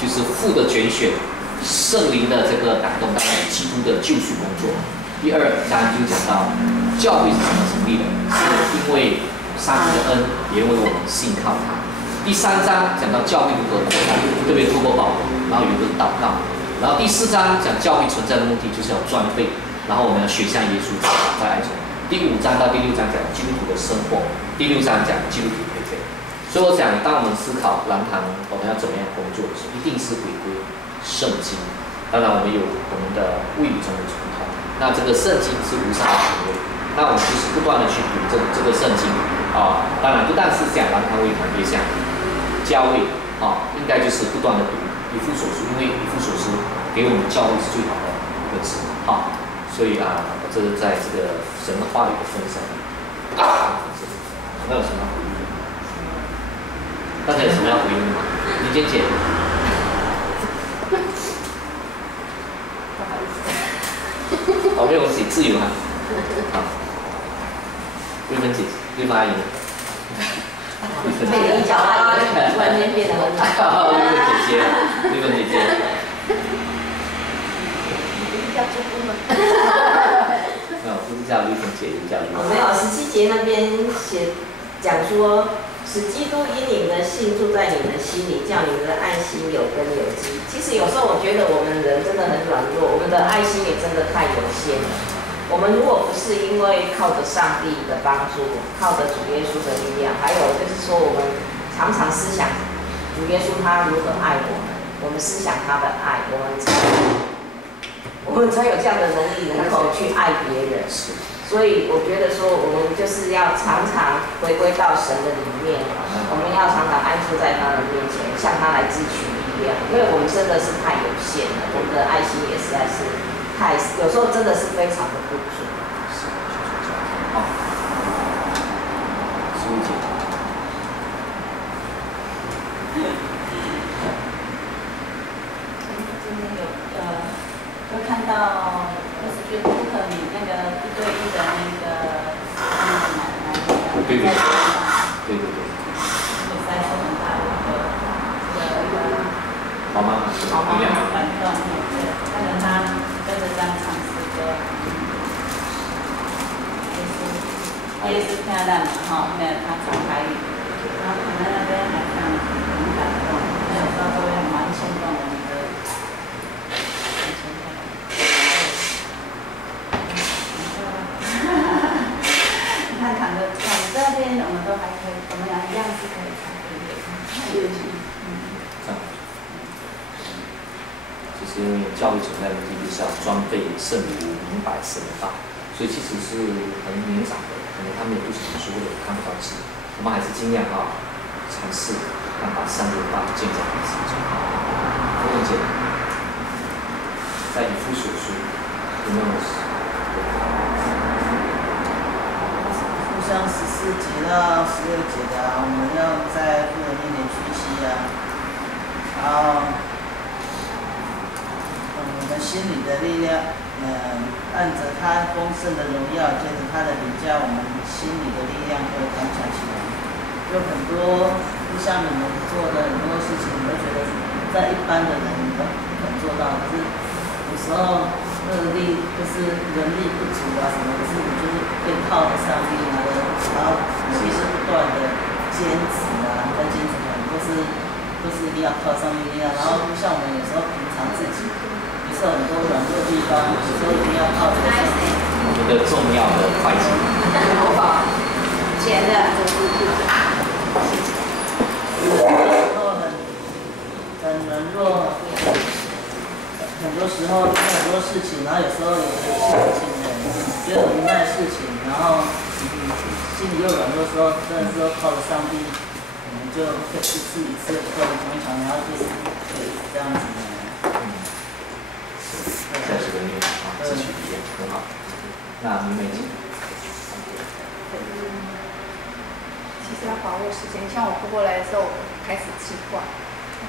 就是父的拣选，圣灵的这个感动，当然基督的救赎工作。第二章就讲到教会是怎么成立的，是因为上帝的恩，也因为我们信靠他。第3章讲到教会如何扩大，特别透过保罗，然后有一个祷告。然后第4章讲教会存在的目的就是要装备，然后我们要学像耶稣在爱中。第5章到第6章讲基督徒的生活，第6章讲基督徒培培。所以我想，当我们思考蓝堂我们要怎么样工作的时候，一定是回归圣经。当然，我们有我们的卫理中的传统，那这个圣经是无上的权威，那我们就是不断的去读这个圣经啊。当然，不但是讲蓝堂卫团，也讲教会啊，应该就是不断的读以弗所书，因为以弗所书给我们教会是最好的一个词啊。所以啊，这是在这个神的话语的分享。还有什么要回应的？大家有什么要回应的吗？林娟姐。没有关系，自由哈。好，瑞芬姐，瑞芬阿姨。被你讲阿姨，突然间变得很好。瑞芬姐姐，瑞芬姐姐。叫朱姑吗？没有，不是叫瑞芬姐，是叫瑞芬。没有，17节那边讲说，使基督因你们的信住在你们的心里，叫你们的爱心有根有基。其实有时候我觉得我们人真的很软弱，我们的爱心也真的太有限了。我们如果不是因为靠着上帝的帮助，靠着主耶稣的力量，还有就是说我们常常思想主耶稣他如何爱我们，我们思想他的爱，我们才有这样的能力，能够去爱别人。所以我觉得说，我们就是要常常回归到神的里面，我们要常常安住在他的面前，向他来支取力量，因为我们真的是太有限了，我们的爱心也实在是太，有时候真的是非常的不足。好，苏姐。今天有看到，就是觉得不可以那个1对1的那个奶奶对对对，也在说很大的一个好吗？好感动，对，看着他跟着这样唱诗歌，也是漂亮的哈，没有他唱台语，然后可能那边好像很感动，有时候都会蛮牵动人的。这边我们都还可以，我们俩一样是可以唱歌的。就是因为教育存在的目的就是要装备圣徒明白神的道，所以其实是很年长的，可能他们也不是很熟的，看不到字，我们还是尽量尝试让把上帝的道建在我们心中。郭文姐，在以弗所书有没有？像14节到16节的我们要在父的面前屈膝然后我们心里的力量，按着他丰盛的荣耀，借着他的领教，我们心里的力量会刚强起来。有很多不像你们做的很多事情，我觉得在一般的人都不可能做到，可是有时候力就是人力不足什么，可是你就是可以靠着上帝然后其实不断的坚持再坚持都是一定要靠上帝力量。然后像我们有时候平常自己也是很多软弱的地方，有时候一定要靠着上帝。我们的重要的会计，头发，钱的，有时候很软弱。很多时候很多事情，然后有时候有的事情觉得无奈的事情，然后心里又软弱的时候，真的是要靠着上帝，我们就一次一次不断的增强，然后就是可以这样子在这个里面汲取力量很好。那明美姐，其实要把握时间，像我过来的时候，我开始计划，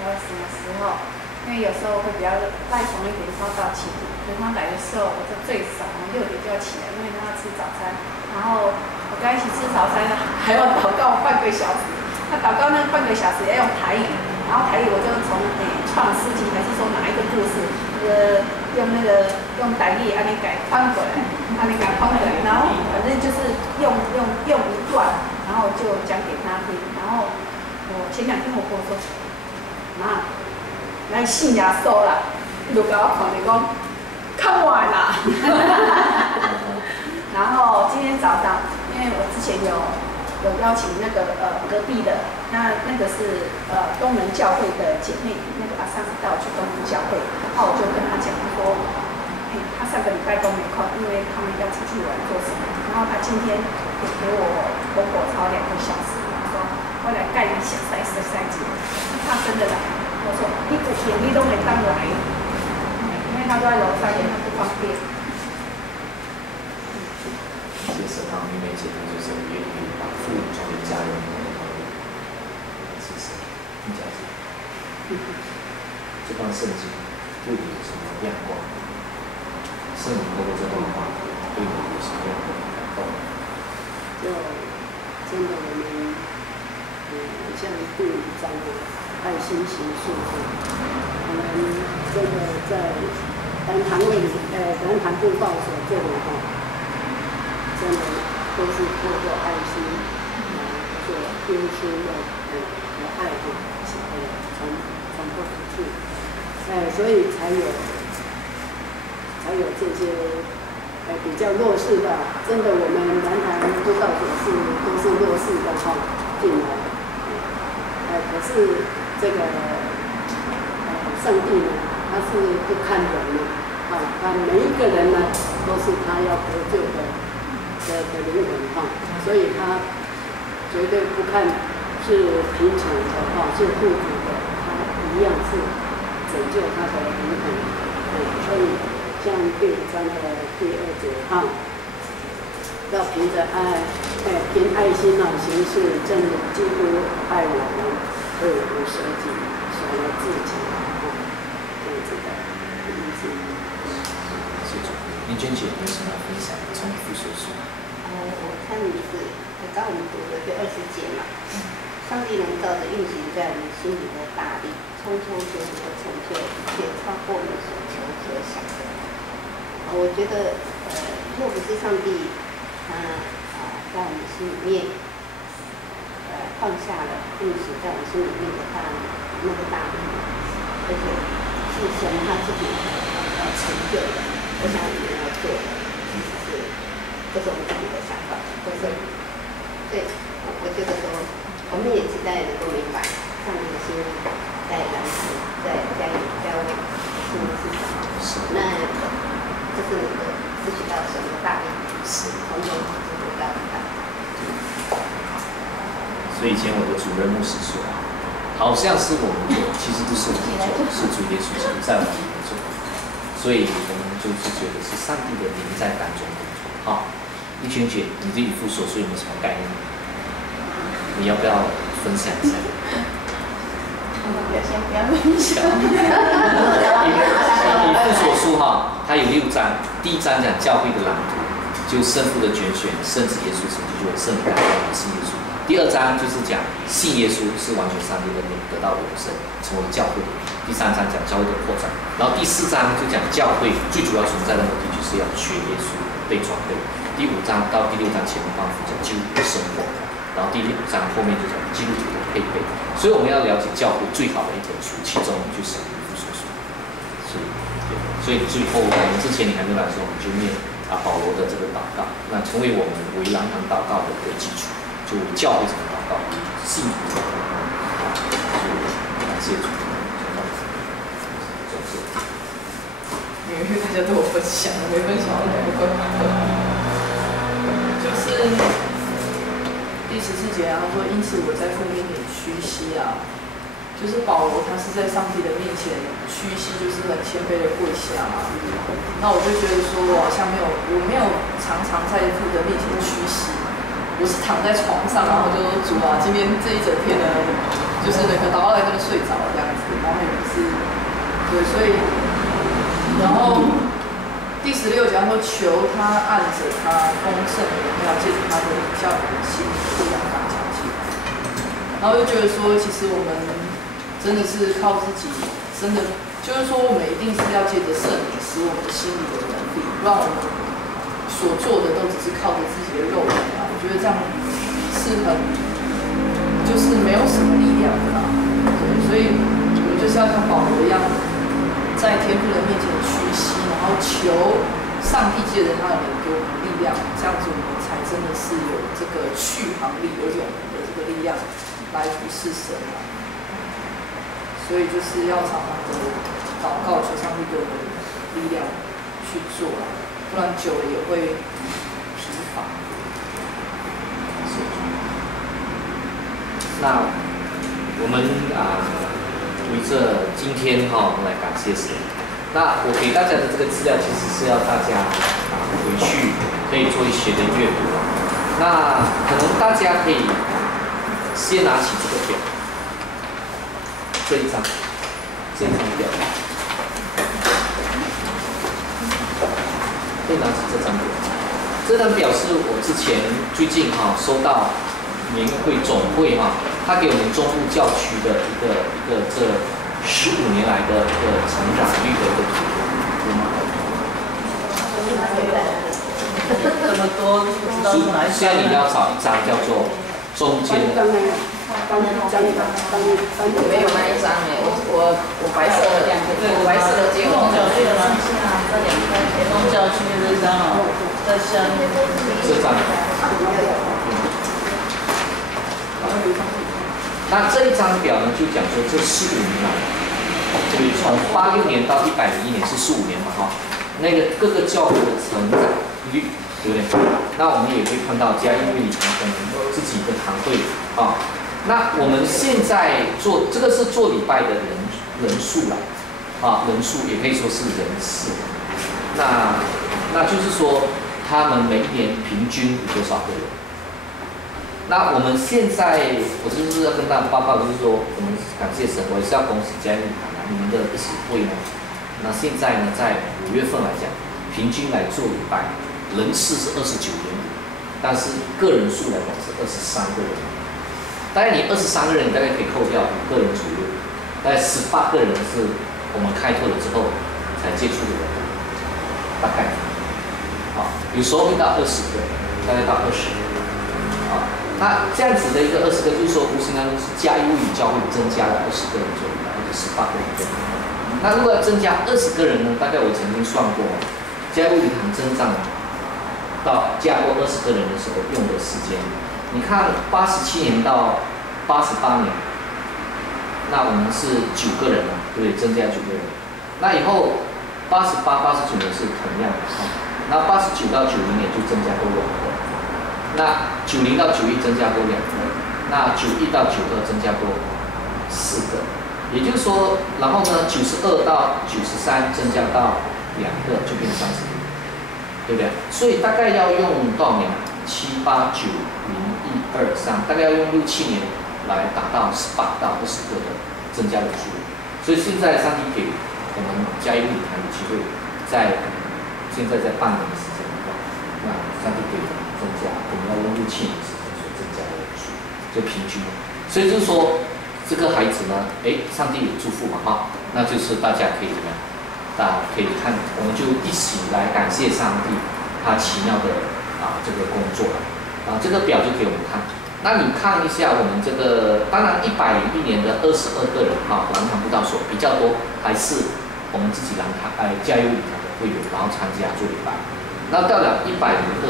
要什么时候。因为有时候会比较赖床一点，他到7点，所以他来的时候，我就最少6点就要起来，因为他要吃早餐。然后我跟他一起吃早餐，还要祷告半个小时。他祷告那半个小时也要用台语，然后台语我就从创世纪还是说哪一个故事，用台语安尼改翻过来，安尼改翻过来，然后反正就是用一段，然后就讲给他听。然后我前2天我跟我说，妈，咱信耶稣啦，就给我看你讲，看完啦。然后今天早上，因为我之前有邀请那个隔壁的，那个是东门教会的姐妹，那个上次带我去东门教会，然后我就跟她讲说，她上个礼拜都没空，因为他们要出去玩做什么，然后她今天陪我婆婆超2个小时，她说我来带你小赛节，她真的来，我说你不行，你都没当来，因为她都在楼上，因为她不方便。谢神啊，妹妹姐妹就是愿意把父母中的家人是神，听讲是。这段圣经对你有什么亮光？圣灵透过这段话对你有什么样的感动？就真的我们像第5章的爱心行述，我们真的在南坛布道所做的真的都是透过爱心做耶稣的爱传播出去，所以才有这些比较弱势的，真的我们南坛布道所都是弱势的进来，可是这个上帝呢，他是不看人的，他每一个人呢都是他要得救的灵魂所以他绝对不看是贫穷的是富足的，他一样是拯救他的灵魂。所以像第5章的第2节要凭着爱，凭爱心行事，正如基督爱我们，为我们舍己，舍了自己，这样子的意思。谢主，林娟姐有什么分享？从父所说。我看你是刚我们读的就20节嘛，上帝能照着运行在我们心里的大力，匆匆结果成就一切，超过我们所求所想的。我觉得若不是上帝他在我们心里面放下了运行在我们心里面的那个大力，而且是神他自己成就的，我想你们要做的其实是。这是我们自己的想法，对，我觉得说，我们也期待能够明白上帝的心意在南坛，在我们心是什么，那就是能够汲取到神的大力，从中汲取到大。所以以前我的主任牧师说，好像是我们做，其实不是我们做，是主耶稣基督在我们里面做，所以我们就是觉得是上帝的灵在当中工作。好，一娟姐，你对以父所说有没有什么概念？你要不要分享一下？先不要分享。以父所说它有6章，第1章讲教会的蓝图，就圣父的拣选，圣子耶稣成就圣灵感动信耶稣。第2章就是讲信耶稣是完全上帝的灵得到永生，成为教会。第3章讲教会的扩展，然后第4章就讲教会最主要存在的目的就是要学耶稣被装备。第5章到第6章前面帮助讲基督徒的生活，然后第6章后面就讲基督徒的配备。所以我们要了解教会最好的一本书，其中就是以父所说。所以最后我们之前你还没来的时候，我们就念保罗的这个祷告，那成为我们为南堂祷告的一个基础，就教会怎么祷告，信徒怎么祷告。感谢主。因为大家都有分享，没分享我不会就是第14节他说，因此我在父面前屈膝就是保罗他是在上帝的面前屈膝，就是很谦卑的跪下嘛。那我就觉得说，我好像我没有常常在父的面前屈膝，我是躺在床上，然后就说主今天这一整天呢，就是那个祷告在那边睡着这样子，然后也不是对，所以。然后第16节说，求他按着他丰盛的荣耀，借着他的叫我们的心力量刚强起来。然后就觉得说，其实我们真真的是靠自己，真的就是说我们一定是要借着圣灵使我们心里有能力，不然我们所做的都只是靠着自己的肉体啊，我觉得这样是很就是没有什么力量的啦。对，所以我们就是要像保罗一样，在天父的面前屈膝，然后求上帝借着他的灵给我们力量，这样子我们才真的是有这个续航力、有永恒的这个力量来服侍神啊。所以就是要常常的祷告，求上帝给我们力量去做啊，不然久了也会疲乏。那我们为着今天我们来感谢神。那我给大家的这个资料，其实是要大家回去可以做一些的阅读。那可能大家可以先拿起这个表，这一张表，可以拿起这张表。这张表是我之前最近收到年会总会他给我们中部教区的一个这15年来的一个成长率的一个图，有吗？这么多，不知道是哪一张。现在你要找一张叫做中间的。没有那一张我白色的，对，我白色的结婚教区的吗？这两个结婚教区的这张在下面。这张。那这一张表呢，就讲说这15年来，所以从86年到101年是15年嘛那个各个教会的成长率，对不对？那我们也可以看到嘉义会礼堂可能自己的堂会那我们现在做这个是做礼拜的人数啦，人数也可以说是人次。那就是说，他们每一年平均有多少个人？那我们现在，我就是要跟大家报告，就是说，我们感谢神，我也是要恭喜嘉义会礼堂你们的20会呢。那现在呢，在5月份来讲，平均来做礼拜，人次是29.5，但是个人数来讲是23个人。大概你23个人，你大概可以扣掉5个人左右，大概18个人是我们开拓了之后才接触的人，大概，有时候会到20个，大概到20个，那这样子的一个20个，就是说无形当中是嘉义会礼教会增加了20个人左右，或者18个人左右。那如果要增加20个人呢？大概我曾经算过，嘉义会礼堂增长到加过20个人的时候用的时间。你看87年到88年，那我们是9个人嘛，对不对？增加9个人。那以后88、89年是同样的那89到90年就增加多2个，那90到91增加多2个，那91到92增加多4个。也就是说，然后呢，92到93增加到2个，就变30个，对不对？所以大概要用多少年？7、8、9、0、1、2、3，大概要用6、7年来达到18到20个的增加的数。所以现在上帝给我们嘉义会礼堂有机会，现在在半年的时间的话，那上帝可以增加，我们要用6、7年的时间所增加的人数，就平均。所以就是说，这个孩子呢，上帝有祝福嘛那就是大家可以怎么样？大家可以看，我们就一起来感谢上帝他奇妙的这个工作这个表就给我们看。那你看一下我们这个，当然101年的22个人南堂布道所比较多，还是我们自己嘉义会礼堂的会员，然后参加做礼拜。那到了102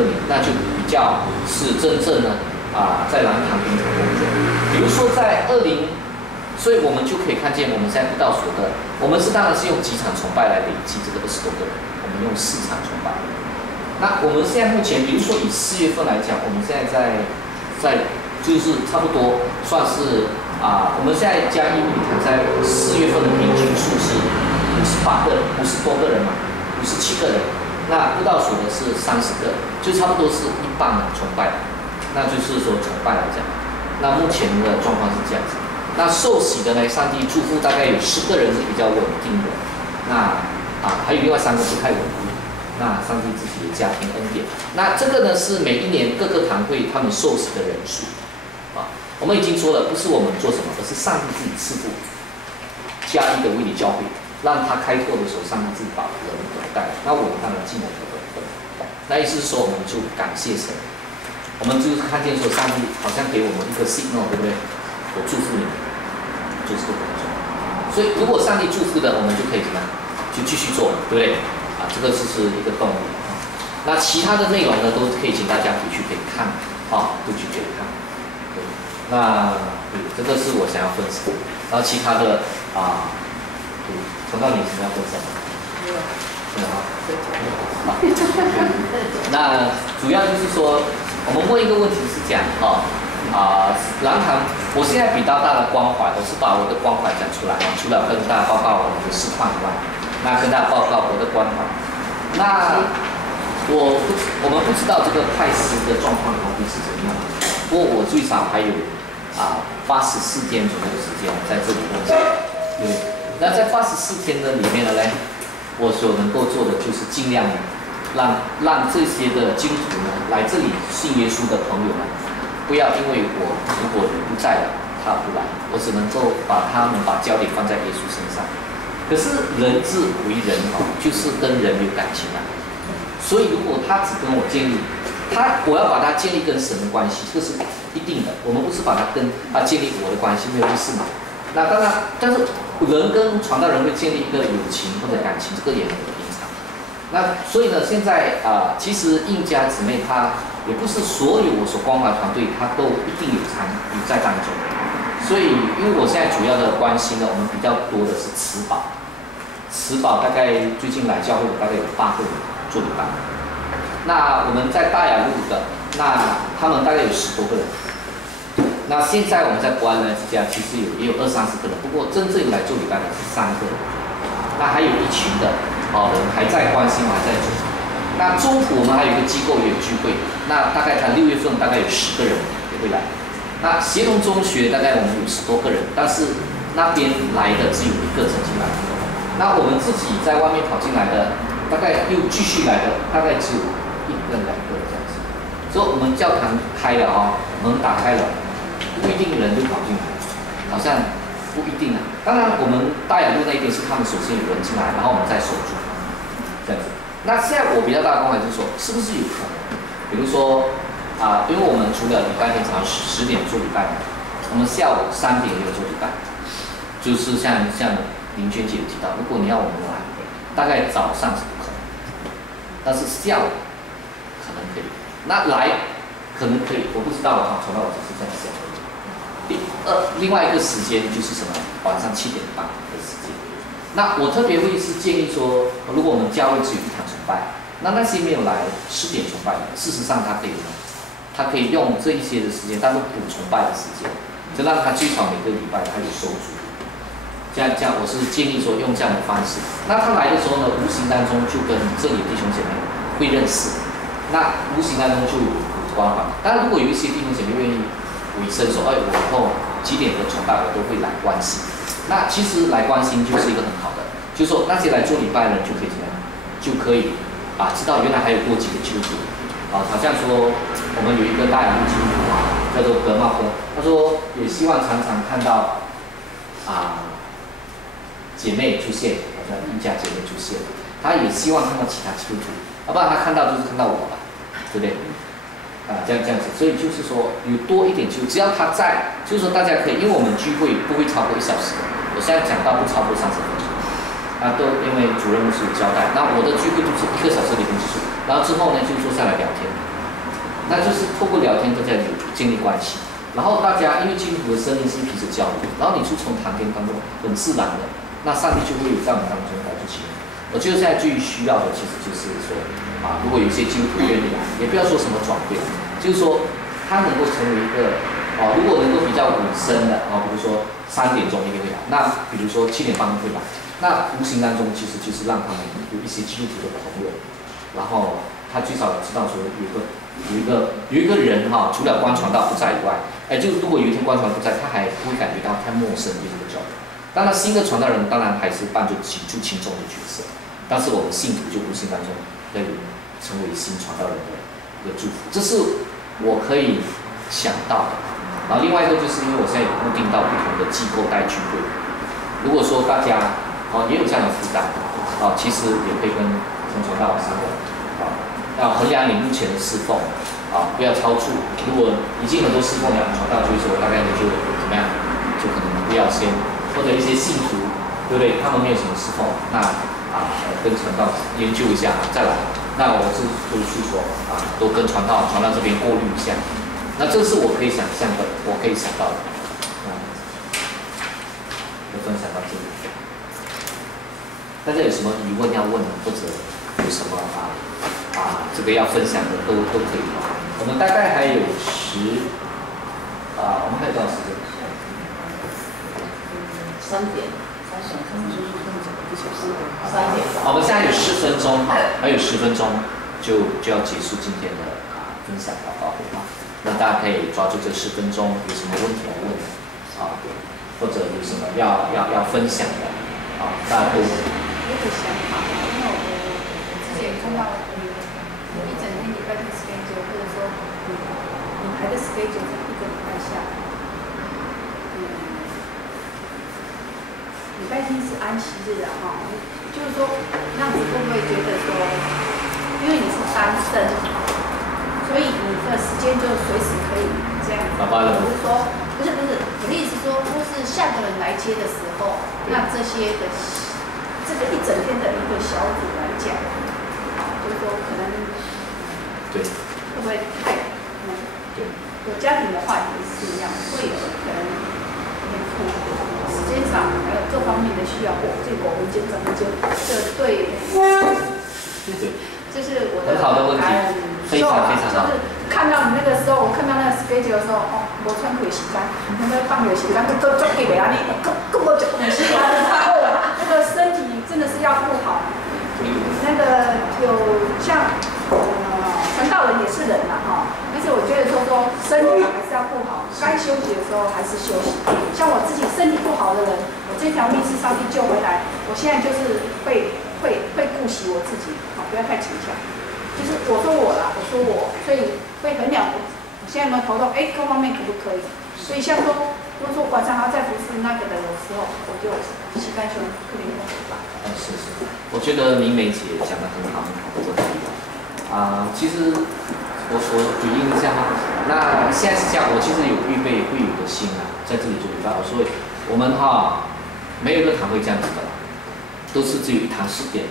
年，那就比较是真正呢在南堂平常工作。比如说在所以我们就可以看见我们现在布道所的，我们当然是用几场崇拜来累积这个20多个人，我们用4场崇拜。那我们现在目前，比如说以4月份来讲，我们现在在就是差不多算是我们现在嘉义会礼堂在4月份的平均数是58个人，50多个人嘛，57个人。那布道所的是30个，就差不多是一半的崇拜。那就是说崇拜来讲，那目前的状况是这样子。那受洗的呢，上帝祝福大概有10个人是比较稳定的，那还有另外3个不太稳定。那上帝自己的家庭恩典，那这个呢是每一年各个堂会他们受洗的人数我们已经说了，不是我们做什么，而是上帝自己赐福加一的为你教会，让他开拓的时候，上帝自己把人给带来。那我们当然进来的本分。那意思是说，我们就感谢神，我们就看见说，上帝好像给我们一个 signal， 对不对？我祝福你们，就是这个工作。所以，如果上帝祝福的，我们就可以怎么样？就继续做，对不对？啊，这个就是一个动力。那其他的内容呢，都可以请大家回去可以看，都去可以看。对，那对，这个是我想要分享。然后其他的对，陈道你有什么要分享的？没有。没有啊。好。那主要就是说，我们问一个问题是这样蓝堂，我现在比较大的关怀，我是把我的关怀讲出来除了跟大家报告我们的实况以外，那跟大家报告我的关怀。那我们不知道这个派斯的状况到底是怎么样，不过我最少还有84天左右的时间在这里工作。对，那在84天的里面呢，我所能够做的就是尽量让这些的基督徒呢来这里信耶稣的朋友们。不要因为我如果人不在了，他不来，我只能够把焦点放在耶稣身上。可是人之为人就是跟人有感情所以如果他只跟我建立，我要把他建立跟神的关系，这是一定的。我们不是把他跟他建立我的关系，没有意思嘛。那当然，但是人跟传道人会建立一个友情或者感情，这个也很平常。那所以呢，现在其实应家姊妹她。也不是所有我所关怀的团队，他都一定有在当中。所以，因为我现在主要的关心呢，我们比较多的是慈保。慈保大概最近来教会的大概有8个人做礼拜。那我们在大雅路的，那他们大概有10多个人。那现在我们在国安人之家其实也有20-30个人，不过真正来做礼拜的是3个人。那还有一群的人还在关心，还在做。那中途我们还有一个机构也有聚会，那大概6月份大概有10个人也会来。那协同中学大概我们有10多个人，但是那边来的只有1个曾经来。那我们自己在外面跑进来的，大概又继续来的，大概只有1个2个这样子。所以我们教堂开了门打开了，不一定人就跑进来，好像不一定当然我们大雅路那一边是他们首先有人进来，然后我们再守住，这样子。那现在我比较大的关怀就是说，是不是有可能，比如说因为我们除了礼拜天早上10点做礼拜，我们下午3点也有做礼拜，就是像林娟姐有提到，如果你要我们来，大概早上是不可能，但是下午可能可以，那来可能可以，我不知道传道我只是这样想。另外一个时间就是什么，晚上7点半的时间。那我特别会是建议说，如果我们教会只有1堂崇拜，那些没有来10点崇拜的，事实上他可以用这一些的时间当做补崇拜的时间，就让他最少每个礼拜他有收足。这样我是建议说用这样的方式。那他来的时候呢，无形当中就跟这里的弟兄姐妹会认识，那无形当中就有关怀。当然，如果有一些弟兄姐妹愿意委身说，我以后几点的崇拜我都会来关心。那其实来关心就是一个很好的，就是说那些来做礼拜的人就可以怎么样，就可以知道原来还有多几个基督徒好像说我们有一个大雅路基督徒叫做格茂公，他说也希望常常看到姐妹出现，好像一家姐妹出现，他也希望看到其他基督徒，不然他看到就是看到我吧，对不对？这样子，所以就是说有多一点只要他在，就是说大家可以，因为我们聚会不会超过1小时。我现在讲到不超过30分钟，都因为主任牧师有交代。那我的聚会就是1个小时里面结束，然后之后呢就坐下来聊天，那就是透过聊天大家有建立关系，然后大家因为基督徒的生命是彼此交流，然后你就从谈天当中很自然的，那上帝就会在我们当中来做起来。我觉得现在最需要的其实就是说如果有一些基督徒愿意来，也不要说什么转变，就是说他能够成为一个如果能够比较尾声的比如说3点钟一定会来，那比如说7点半会来，那无形当中其实就是让他们有一些基督徒的朋友，然后他最少知道说有一个人除了关传道不在以外，就如果有一天关传不在，他还不会感觉到太陌生的这个教育。当然新的传道人当然还是扮作举足轻重的角色，但是我们信徒就无形当中要有成为新传道人的一个祝福，这是我可以想到的。然后另外一个就是因为我现在有固定到不同的机构带聚会，如果说大家也有这样的负担其实也可以跟传道商量要衡量你目前的侍奉不要超出。如果已经很多侍奉了，传道就是说大概你就怎么样，就可能不要先，或者一些信徒，对不对？他们没有什么侍奉，那跟传道研究一下再来。那我是都是说都跟传道这边过滤一下。那这是我可以想象的，我可以想到的。就分享到这里。大家有什么疑问要问的，或者有什么这个要分享的都可以。我们大概还有我们还有多少时间？3点。我们现在有10分钟，还有10分钟就要结束今天的分享报告那大家可以抓住这10分钟，有什么问题要问或者有什么要分享的大家都。有个想法，因为我之前看到一整天礼拜天 schedule， 或者说你排的 schedule 在1个礼拜下来，礼拜天是安息日就是说，那你会不会觉得说，因为你是单身，所以你的时间就随时可以这样子，不是说，不是，我的意思说，或是下个人来接的时候，那这些的。这个一整天的一个小组来讲，就是说可能，对，会不会太对，有家庭的话也是一样，会有可能时间上还有各方面的需要，这个我们怎么就对，就是我的很好的问题，非常好。就是看到你那个时候，我看到那个 schedule 的时候，没穿腿时间，那个放腿时间，都做给啊，你更没就没时间，那个身体真的是要顾好。那个有像传道人也是人但是我觉得说身体还是要顾好，该休息的时候还是休息。像我自己身体不好的人，我这条命是上帝救回来，我现在就是会顾惜我自己，不要太逞强。就是我说我，所以会衡量我现在有没有头痛，各方面可不可以？所以像说，如果说晚上还要再服侍那个的时候，我就膝盖就可能会吧。是，我觉得明梅姐讲的很好的问题其实我举例一下那现在是这样，我其实有预备会有的心在这里就知道，所以我们没有一个堂会这样子的，都是只有一堂10点。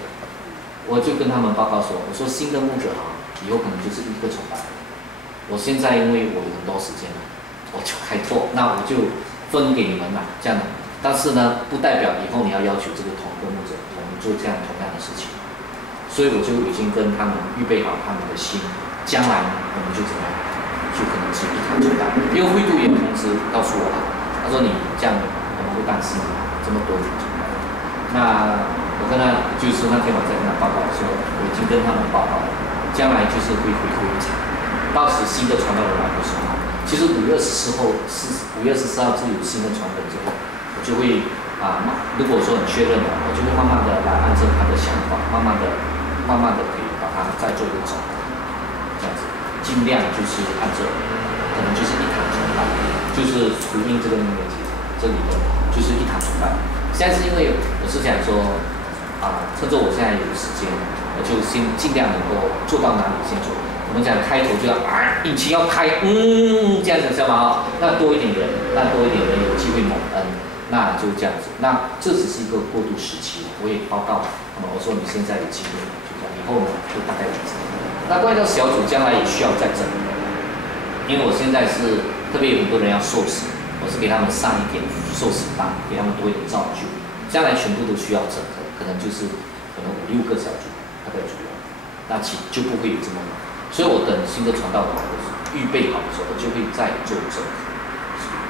我就跟他们报告说，我说新的牧者以后可能就是1个崇拜。我现在因为我有很多时间我就开拓，那我就分给你们这样的。但是呢，不代表以后你要求这个同一个牧者我们做这样同样的事情。所以我就已经跟他们预备好他们的心，将来我们就怎么样，就可能是一堂崇拜。因为会度也同时告诉我他说你这样我们会担心这么多人崇拜。那我跟他就是那天晚上跟他报告说，我已经跟他们报告了，将来就是会回归一场，到时新的传道人来的时候，其实5月24号是有新的传人之后，我就会如果说很确认了，我就会慢慢的来按照他的想法，慢慢的可以把它再做一个总和，这样子，尽量就是按照可能就是一堂崇拜，就是回应这个命令这里的就是一堂崇拜。现在是因为我是想说趁着我现在有时间，我就先尽量能够做到哪里先做。我们讲开头就要引擎要开，这样子知道吗？那多一点人有机会蒙恩，那就这样子。那这只是一个过渡时期，我也报告我说你现在的机会就这样，以后呢就大概这样。那关于到小组将来也需要再整理，因为我现在是特别有很多人要受洗，我是给他们上一点受洗班，给他们多一点造就，将来全部都需要整合。可能就是5、6个小组，大概主要，那就不会有这么忙。所以我等新的传道人预备好的时候，我就会再做整合。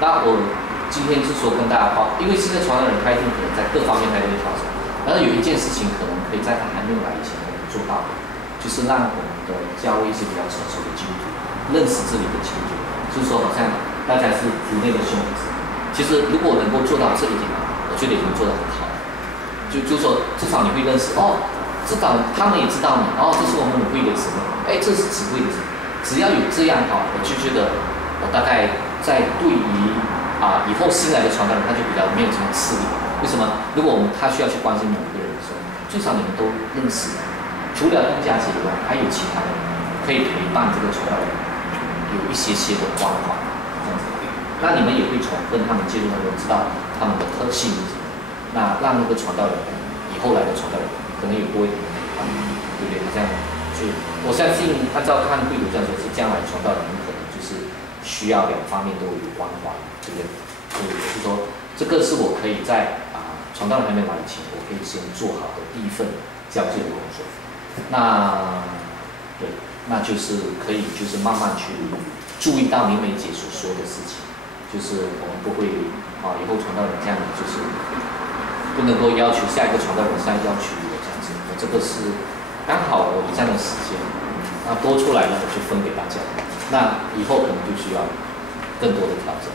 那我今天是说跟大家因为新的传道人他一定可能在各方面他都会调整，但是有一件事情可能可以在他还没有来以前我们做到的，就是让我们的教会一些比较成熟的基督徒认识这里的基督徒，就是说好像大家是族内的兄弟，其实如果能够做到这一点我觉得已经做得很好。就说至少你会认识至少他们也知道你这是我们母会的什么，这是子会的什么。只要有这样我就觉得我大概在对于以后新来的传道人他就比较没有什么吃力，为什么？如果他需要去关心某一个人的时候，最少你们都认识，除了东家姐以外，还有其他人可以陪伴这个传道人有一些的关怀，这样子。那你们也会从跟他们接触当中知道他们的特性是什么，那让那个传道人以后来的传道人可能有多一点的陪伴，对不对？这样，就我相信按照看贵族这样说，是将来传道人可能就是需要两方面都有关怀，对不对？所以就是说，这个是我可以在传道人还没来以前，我可以先做好的第一份交接的工作。那对，那就是可以就是慢慢去注意到明美姐所说的事情，就是我们不会以后传道人这样就是不能够要求下一个传道人像要求我这样子，我这个是刚好我有这样的时间，那多出来呢我就分给大家，那以后可能就需要更多的调整。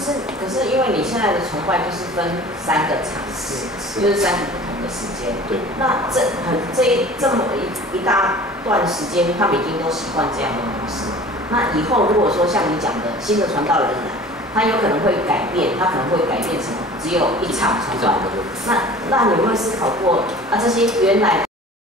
可是因为你现在的崇拜就是分3个场次，就是3个不同的时间。对。那这么一大段时间，他们已经都习惯这样的模式。那以后如果说像你讲的新的传道人来，他有可能会改变，他可能会改变什么？只有1场崇拜。那你有没有思考过这些原来